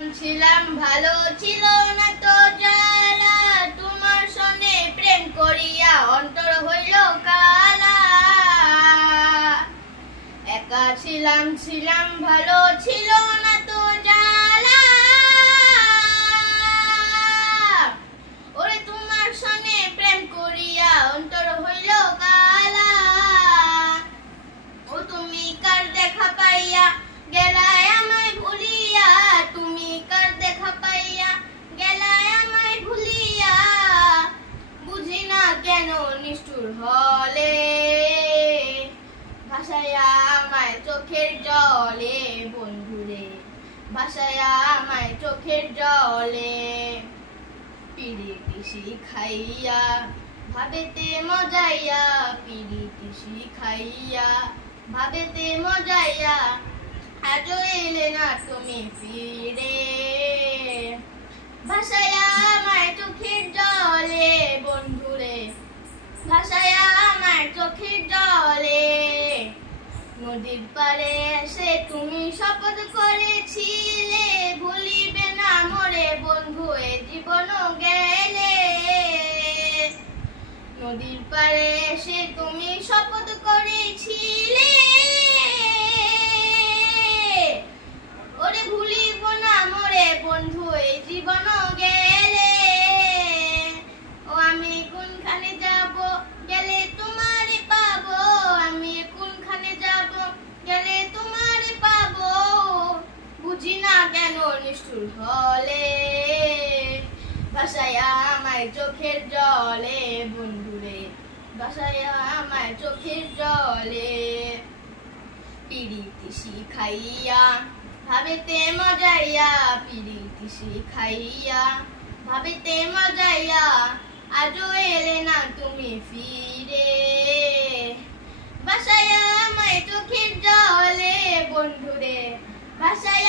ছিলাম ভালো ছিল না তো জ্বালা, তোমার সনে প্রেম করিয়া অন্তর হইল কালা। একা ছিলাম ছিলাম ভালো ছিল না তো জ্বালা, ওরে তোমার সনে প্রেম করিয়া অন্তর হইল কালা। ও তুমি কার দেখা পাইয়া গেলায় আমায় ভুলিয়া, তুমি কার দেখা পাইয়া গেলায় আমায় ভুলিয়া, বুঝি না কেন নিষ্ঠুর হলে ভাসাইয়া আমায় চোখের জলে বন্ধুরে, ভাসাইয়া আমায় চোখের জলে। পিরিতি শিখাইয়া ভাবেতে মজাইয়া, পিরিতি শিখাইয়া ভাবেতে মজাইয়া, আজও এলে না তুমি ফিরে, ভাসাইয়া আমায় চোখের জলে বন্ধুরে, ভাসাইয়া আমায় চোখের জলে। নদীর পাড়ে এসে তুমি শপথ করেছিলে, ভুলিবে না মোরে বন্ধু এ জীবন গেলে। নদীর পাড়ে এসে তুমি শপথ করেছিলে, ওরে ভুলিব না মোরে বন্ধু এই জীবন গেলে। ও আমি কোনখানে যাব গেলে তোমারে পাবো, আমি কোনখানে যাব গেলে তোমারে পাবো, বুঝি না কেন নিষ্ঠুর হলে ভাসাইয়া আমায় চোখের জলে বন্ধুরে, ভাসাইয়া আমায় চোখের জলে। পিরিতি শিখাইয়া ভাবেতে মজাইয়া, পিরিতি শিখাইয়া ভাবেতে মজাইয়া, আজও এলে না তুমি ফিরে, ভাসাইয়া আমায় চোখের জলে বন্ধুরে, ভাসাইয়া